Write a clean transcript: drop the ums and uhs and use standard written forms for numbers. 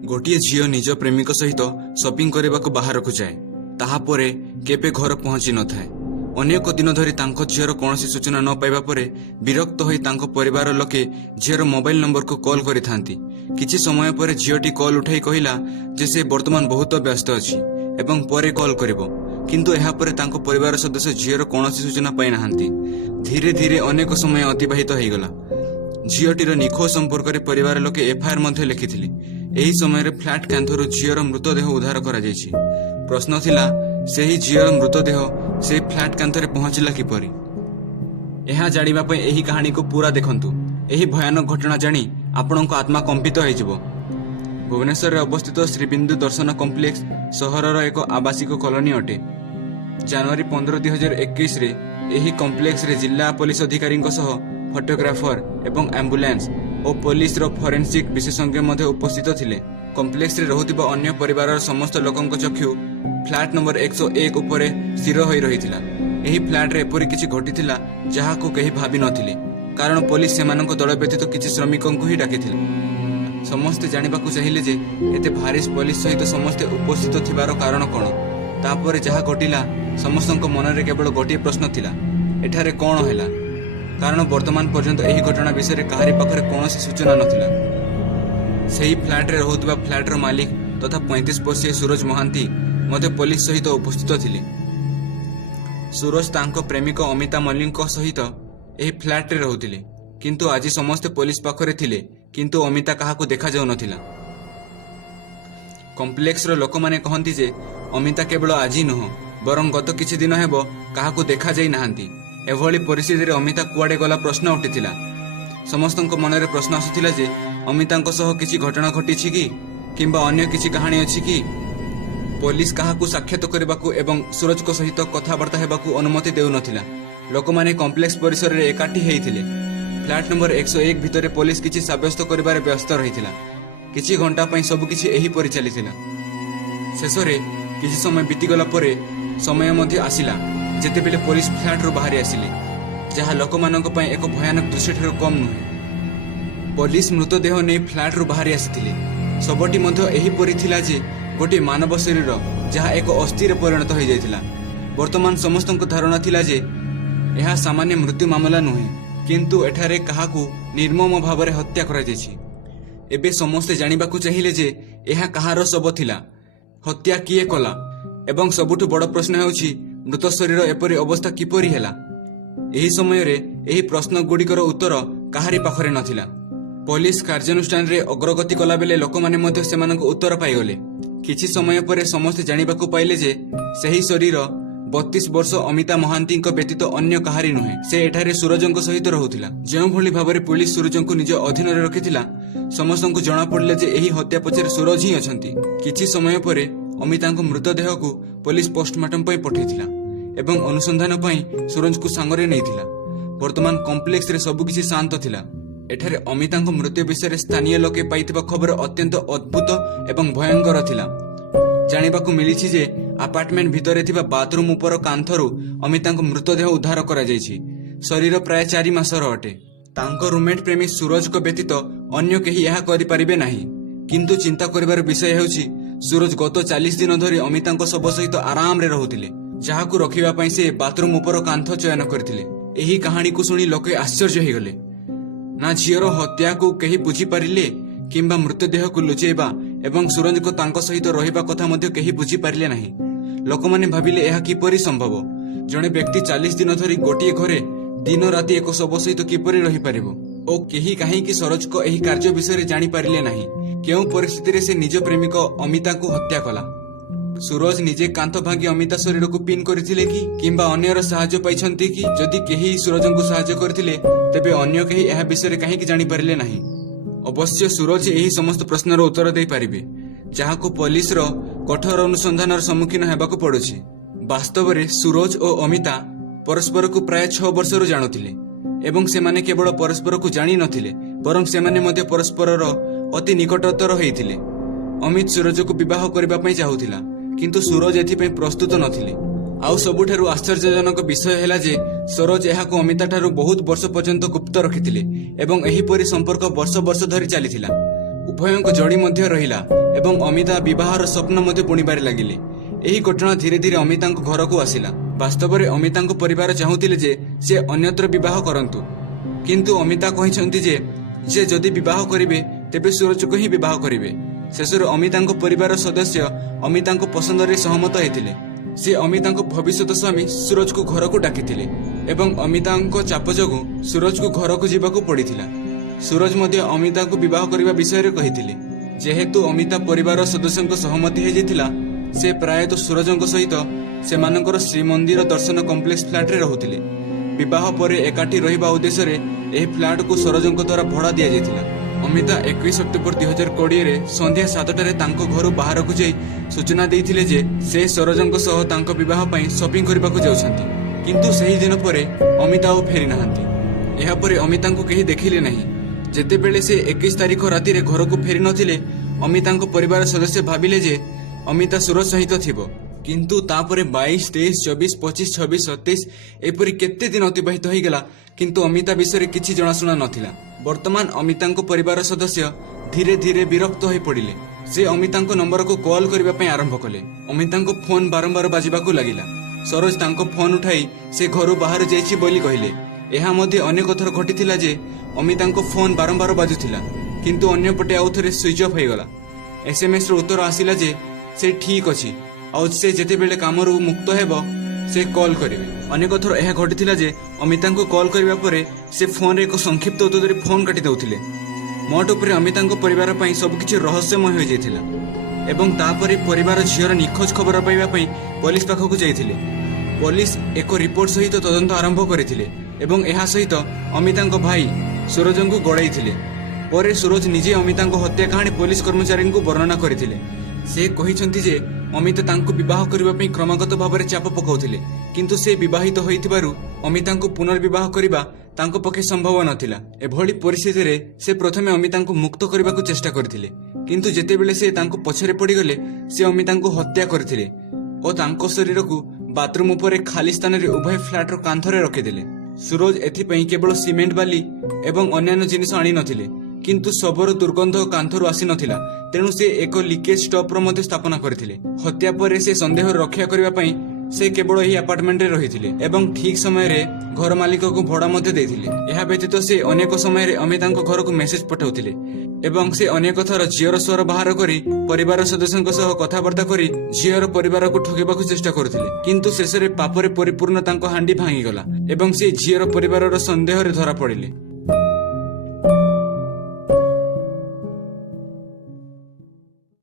गोटे झील निज प्रेमिक सहित शॉपिंग करने को बाहर को जाए ताहापरे केबे घर पहुंची न थाए। अनेक दिन धरी तांको झीर कौन सूचना न पाइबा परे विरक्त होई तांको परिवार लोके झीर मोबाइल नंबर को कॉल करि थांती। किछि समय पर झीटी कॉल उठाई कहिला जे से वर्तमान बहुत व्यस्त अछि एवं परे कॉल करिवो, किंतु एहा परे तांको परिवार सदस्य झीर कौन सूचना पाई नाहांती। धीरे धीरे अनेक समय अतिबाहित हो गला। झीटीर निखोज संपर्क में परिवार लोके एफआईआर मध्ये लिखिथिले। एही समय फ्लैट कांथरु झीर मृतदेह उद्धार करा जायछि। प्रश्न थिला सेही झीर मृतदेह से फ्लैट कांथरे पहुंचला किपरि। एहा जानिबा पई एही कहानी को पूरा देखंतु। एही भयानक घटना जानी आपणको आत्मा कंपित होइजिवो। भुवनेश्वर रे अवस्थित श्रीबिंदु दर्शन कॉम्प्लेक्स सहरर एक आवासिक कॉलोनी अटे। जनवरी 15, 2021 रे एही कॉम्प्लेक्स रे जिला पुलिस अधिकारी सह फोटोग्राफर एवं एम्बुलेंस और पुलिस रो फोरेंसिक विशेषज्ञ मध्ये उपस्थित थिले। कॉम्प्लेक्स रे रहुतिबा अन्य परिवारर समस्त लोकंक चक्षु फ्लैट नंबर 101 उपरे स्थिर होई रहिथिला। एही फ्लैट रे एपरि किछि घटिथिला जहाको केही भाबी नथिले, कारण पुलिस सेमानक दल व्यतीत किछि श्रमिकंकु ही डाकिथिले। समस्त जानिबाकू चाहिले जे एते भारी पुलिस सहित समस्त उपस्थित थिबार कारण कोन। तापरे जहा घटिला समस्तक मनरे केवल गोटे प्रश्न थिला, एठारे कोन हैला, कारण वर्तमान पर्यंत एही घटना विषय काहारी पाखरे कौनसी सूचना नथिला। सेही फ्लैट रे रहुतबा फ्लैट रो मालिक तथा 35 वर्षीय सूरज महांती मध्य पुलिस सहित उपस्थित थिले। सूरज तांको प्रेमिक अमिता मल्लिक सहित एही फ्लैट रे रहुतिले, किंतु आज समस्त पुलिस पाखरे थिले, किंतु अमिता काहाको देखा जाउ नथिला। कॉम्प्लेक्स रो लोक माने कहंती जे अमिता केवल आज नुह बरं गत किछि दिन हेबो काहाको देखा जाई नाहांती। एभली परिस्थिति रे अमिता कुआडे गला प्रश्न उठिथिला। समस्तक मनरे प्रश्न आसुथिला जे अमितांक सह किछि घटना घटिछि कि किंबा अन्य किछि कहानी अछि कि। पुलिस काहाकू साक्षात करबाकू एवं सूरज को सहित कथाबार्ता हेबाकू अनुमति देउ नथिला। लोक माने कॉम्प्लेक्स परिसर रे एकाठी हेइथिले। फ्लैट नंबर 101 भितरे पुलिस किछि साब्यस्त करिबारे व्यस्त रहिथिला। किछि घंटा पई सब किछि एही परि चलिथिला। शेषरे किछि समय बीतीगला परे समय मध्ये आसिला जेतेबेले पुलिस फ्लैट रो बाहर आसिले, जहा लोकमानक पई एक भयानक दृश्य ठाରୁ कम नुहे। पुलिस मृतदेह नै फ्लैट रो बाहर आसिथिले। सबटी मध्ये एही परि थिला जे गोटे मानव शरीर जहा एक अस्थिर परिणत हो जाइथिला। वर्तमान समस्तक धारणा थिला जे यह सामान्य मृत्यु मामला नुहे, किंतु एठारे काहाकू निर्मम भावरे हत्या करा जायछि। एबे समस्त जानिबाकू चाहिले जे यह कहार शव थिला, हत्या किए कला, एवं सबुठु बड़ प्रश्न हेउछि मृत शरीर एपरि अवस्था किपरि हेला। एही समय रे एही प्रश्न गुड़िकर उत्तर काहारी पाखरे नथिला। पुलिस कार्यानुष्ठान रे अग्रगति कला बेले लोकमाने मध्ये सेमानक उत्तर पाइगले। किछि समय परे समस्त जानिबाकू पाइले जे सेही शरीर 32 वर्ष अमिता महांती व्यतीत अन्य काहारी नुहे। से एठारे सूरजंक सहित रहुथिला। जेउ भली भाबरे पुलिस सूरजंक निज अधीन रे रखिथिला, समस्तंकु जणा पड़ले जे एही हत्या पछरे सूरज ही अछंती। किछि समय परे अमितांक मृतदेह को पुलिस पोस्टमार्टम पई पठेइथिला एवं अनुसंधान पई सूरज को सांगरे नैथिला। वर्तमान कॉम्प्लेक्स रे सब किछि शांत थिला। एठारे अमितांक मृत्यु विषय स्थानीय लोके पाइथिबा खबर अत्यंत अद्भुत एवं भयंकर थिला। जानिबाकू मिलिछि जे अपार्टमेंट भितरे थिबा बाथरूम उपर कांथरु अमितांक मृतदेह उद्धार करा जायछि। शरीर प्राय 4 मासर अटे। तांको रूममेट प्रेमी सूरज को व्यतीत अन्य केही यहा करि परिबे नाही। किंतु चिंता करिबार विषय हेउछि सूरज गत 40 दिन धरि अमितांक शव सहित आराम रे रहुतिले, जहाकू रखिबा पई से बाथरूम उपर कांथ चयन करथिले। एही कहानी को सुनी लोके आश्चर्य हे गले। ना झीर हत्या को केही बुझी पारिले किंबा मृतदेह को लुचेबा एवं सूरज को तांको सहित रहिबा कथा मध्ये केही बुझी पारिले नाही। लोकमाने भाबिले एहा किपरि संभव। जणे व्यक्ति 40 दिन धरि गोटिए घरे दिन राति एक शव सहित किपरि रहि परिबो ओ केही काहे कि सूरज को एही कार्य विषय जानि पारिले नाही। केउ परिस्थिति रे से निज प्रेमिक अमिता को हत्या कला। सूरज निजे कांथ भागी अमिता शरीर को पिन करथिले कि किंबा अन्यर सहायता पाइछंती कि। जदि केही सूरजंकु सहायता करथिले तेबे अन्य केही एहा विषय काहे कि जानि पारिले नाही। अवश्य सूरज एही समस्त प्रश्नर उत्तर देई पारिबे, जहाको पुलिस रो कठोर अनुसंधानर सम्मुखीन हेबाकू पड़ुछि। वास्तव रे सूरज और अमिता परस्पर को प्राय 6 वर्षरु जानुथिले एवं सेमाने केवल परस्पर को जानि नथिले, बरं सेमाने मध्ये परस्परर अति निकटतर होइथिले। अमित सूरज को विवाह करबा पई चाहुथिला, किंतु सूरज एथिपई प्रस्तुत नथिले। आउ सबुठारु आश्चर्यजनक विषय हेला जे सूरज एहाको अमिता ठारु बहुत वर्ष पर्यंत गुप्त रखिथिले एवं एही परि संपर्क वर्ष वर्ष धरि चलिथिला। ଉଭୟଙ୍କ ଯୋଡ଼ି ମଧ୍ୟ ରହିଲା ଏବଂ ଅମିତା ବିବାହର ସ୍ୱପ୍ନ ମଧ୍ୟ ବୁଣିବାରେ ଲାଗିଲେ। ଏହି ଘଟଣା ଧୀରେ ଧୀରେ ଅମିତାଙ୍କ ଘରକୁ ଆସିଲା। ବାସ୍ତବରେ ଅମିତାଙ୍କ ପରିବାର ଚାହୁଁଥିଲେ ଯେ ସେ ଅନ୍ୟତ୍ର ବିବାହ କରନ୍ତୁ, କିନ୍ତୁ ଅମିତା କହିଛନ୍ତି ଯେ ସେ ଯଦି ବିବାହ କରିବେ ତେବେ ସୁରଜକୁ ହିଁ ବିବାହ କରିବେ। ଶେଷରେ ଅମିତାଙ୍କ ପରିବାର ସଦସ୍ୟ ଅମିତାଙ୍କ ପସନ୍ଦରେ ସହମତ ହୋଇଥିଲେ। ସେ ଅମିତାଙ୍କ ଭବିଷ୍ୟତ ସ୍ୱାମୀ ସୁରଜକୁ ଘରକୁ ଡାକିଥିଲେ ଏବଂ ଅମିତାଙ୍କ ଚାପ ଯୋଗୁଁ ସୁରଜକୁ ଘରକୁ ଯିବାକୁ ପଡ଼ିଥିଲା। ସୁରଜ ମଧ୍ୟ ଅମିତାଙ୍କୁ ବିବାହ କରିବା ବିଷୟରେ କହିଥିଲେ। ଯେହେତୁ ଅମିତା ପରିବାର ସଦସ୍ୟଙ୍କ ସହମତି ହୋଇଯାଇଥିଲା, ସେ ପ୍ରାୟତଃ ସୁରଜଙ୍କ ସହିତ ସେମାନଙ୍କର ଶ୍ରୀମନ୍ଦିର ଦର୍ଶନ କମ୍ପ୍ଲେକ୍ସ ଫ୍ଲାଟରେ ରହୁଥିଲେ। ବିବାହ ପରେ ଏକାଠି ରହିବା ଉଦ୍ଦେଶ୍ୟରେ ଏହି ଫ୍ଲାଟକୁ ସୁରଜଙ୍କ ଦ୍ୱାରା ଭଡ଼ା ଦିଆଯାଇଥିଲା। ଅମିତା 21 ଅକ୍ଟୋବର 2020ରେ ସନ୍ଧ୍ୟା 7ଟାରେ ତାଙ୍କ ଘରୁ ବାହାରକୁ ଯାଇ ସୂଚନା ଦେଇଥିଲେ ଯେ ସେ ସରୋଜଙ୍କ ସହ ତାଙ୍କ ବିବାହ ପାଇଁ ସପିଂ କରିବାକୁ ଯାଉଛନ୍ତି। କିନ୍ତୁ ସେହି ଦିନ ପରେ ଅମିତା ଆଉ ଫେରି ନାହାନ୍ତି। ଏହାପରେ ଅମିତାଙ୍କୁ କେହି ଦେଖିଲେ ନାହିଁ। ଯେତେବେଳେ ସେ 21 ତାରିଖ ରାତିରେ ଘରକୁ ଫେରି ନଥିଲେ, ଅମିତାଙ୍କ ପରିବାର ସଦସ୍ୟ ଭାବିଲେ ଯେ ଅମିତା ସୁରଜ ସହିତ ଥିବ। କିନ୍ତୁ ତାପରେ 22, 23, 24, 25, 26, 27 ଏପରି କେତେ ଦିନ ଅତିବାହିତ ହୋଇଗଲା, କିନ୍ତୁ ଅମିତା ବିଷୟରେ କିଛି ଜଣାଶୁଣା ନଥିଲା। ବର୍ତ୍ତମାନ ଅମିତାଙ୍କ ପରିବାର ସଦସ୍ୟ ଧୀରେ ଧୀରେ ବିରକ୍ତ ହୋଇ ପଡ଼ିଲେ। ସେ ଅମିତାଙ୍କ ନମ୍ବରକୁ କଲ୍ କରିବା ପାଇଁ ଆରମ୍ଭ କଲେ। ଅମିତାଙ୍କ ଫୋନ୍ ବାରମ୍ବାର ବାଜିବାକୁ ଲାଗିଲା। ସରୋଜ ତାଙ୍କ ଫୋନ୍ ଉଠାଇ ସେ ଘରୁ ବାହାରି ଯାଇଛି ବୋଲି କହିଲେ। ଏହା ମଧ୍ୟ ଅନେକ ଥର ଘଟିଥିଲା ଯେ ଅମିତାଙ୍କ ଫୋନ୍ ବାରମ୍ବାର ବାଜୁଥିଲା, କିନ୍ତୁ ଅନ୍ୟପଟେ ଆଉ ଥରେ ସୁଇଚ୍ ଅଫ୍ ହୋଇଗଲା। SMS ର ଉତ୍ତର ଆସିଲା ଯେ ସେ ଠିକ୍ ଅଛି ଆଉ ସେ ଯେତେବେଳେ କାମରୁ ମୁକ୍ତ ହେବ ସେ କଲ୍ କରିବେ। ଅନେକ ଥର ଏହା ଘଟିଥିଲା ଯେ ଅମିତାଙ୍କୁ କଲ୍ କରିବା ପରେ ସେ ଫୋନ୍ରେ ଏକ ସଂକ୍ଷିପ୍ତ ଉତ୍ତରରେ ଫୋନ୍ କାଟି ଦେଉଥିଲେ। ମୋଟ ଉପରେ ଅମିତାଙ୍କ ପରିବାର ପାଇଁ ସବୁକିଛି ରହସ୍ୟମୟ ହୋଇଯାଇଥିଲା ଏବଂ ତାପରେ ପରିବାର ଝିଅର ନିଖୋଜ ଖବର ପାଇବା ପାଇଁ ପୋଲିସ ପାଖକୁ ଯାଇଥିଲେ। ପୋଲିସ ଏକ ରିପୋର୍ଟ ସହିତ ତଦନ୍ତ ଆରମ୍ଭ କରିଥିଲେ ଏବଂ ଏହା ସହିତ ଅମିତାଙ୍କ ଭାଇ ସୁରଜଙ୍କୁ ଗୋଡ଼ାଇଥିଲେ। ପରେ ସୁରଜ ନିଜେ ଅମିତାଙ୍କ ହତ୍ୟା କାହାଣୀ ପୋଲିସ କର୍ମଚାରୀଙ୍କୁ ବର୍ଣ୍ଣନା କରିଥିଲେ। ସେ କହିଛନ୍ତି ଯେ ଅମିତା ତାଙ୍କୁ ବିବାହ କରିବା ପାଇଁ କ୍ରମାଗତ ଭାବରେ ଚାପ ପକାଉଥିଲେ, କିନ୍ତୁ ସେ ବିବାହିତ ହୋଇଥିବାରୁ ଅମିତାଙ୍କୁ ପୁନର୍ବିବାହ କରିବା ତାଙ୍କ ପକ୍ଷେ ସମ୍ଭବ ନଥିଲା। ଏଭଳି ପରିସ୍ଥିତିରେ ସେ ପ୍ରଥମେ ଅମିତାଙ୍କୁ ମୁକ୍ତ କରିବାକୁ ଚେଷ୍ଟା କରିଥିଲେ, କିନ୍ତୁ ଯେତେବେଳେ ସେ ତାଙ୍କ ପଛରେ ପଡ଼ିଗଲେ ସେ ଅମିତାଙ୍କୁ ହତ୍ୟା କରିଥିଲେ ଓ ତାଙ୍କ ଶରୀରକୁ ବାଥରୁମ୍ ଉପରେ ଖାଲି ସ୍ଥାନରେ ଉଭୟ ଫ୍ଲାଟର କାନ୍ଥରେ ରଖିଦେଲେ। ସୁରଜ ଏଥିପାଇଁ କେବଳ ସିମେଣ୍ଟ ବାଲି ଏବଂ ଅନ୍ୟାନ୍ୟ ଜିନିଷ ଆଣିନଥିଲେ, କିନ୍ତୁ ଶବର ଦୁର୍ଗନ୍ଧ କାନ୍ଥରୁ ଆସିନଥିଲା, ତେଣୁ ସେ ଏକ ଲିକେଜ୍ ଷ୍ଟପ୍ର ମଧ୍ୟ ସ୍ଥାପନା କରିଥିଲେ। ହତ୍ୟା ପରେ ସେ ସନ୍ଦେହରୁ ରକ୍ଷା କରିବା ପାଇଁ ସେ କେବଳ ଏହି ଆପାର୍ଟମେଣ୍ଟରେ ରହିଥିଲେ ଏବଂ ଠିକ୍ ସମୟରେ ଘର ମାଲିକକୁ ଭଡ଼ା ମଧ୍ୟ ଦେଇଥିଲେ। ଏହା ବ୍ୟତୀତ ସେ ଅନେକ ସମୟରେ ଅମିତାଙ୍କ ଘରକୁ ମେସେଜ ପଠାଉଥିଲେ ଏବଂ ସେ ଅନେକ ଥର ଝିଅର ସ୍ୱର ବାହାର କରି ପରିବାର ସଦସ୍ୟଙ୍କ ସହ କଥାବାର୍ତ୍ତା କରି ଝିଅର ପରିବାରକୁ ଠକିବାକୁ ଚେଷ୍ଟା କରୁଥିଲେ। କିନ୍ତୁ ଶେଷରେ ପାପରେ ପରିପୂର୍ଣ୍ଣ ତାଙ୍କ ହାଣ୍ଡି ଭାଙ୍ଗିଗଲା ଏବଂ ସେ ଝିଅର ପରିବାରର ସନ୍ଦେହରେ ଧରା ପଡ଼ିଲେ।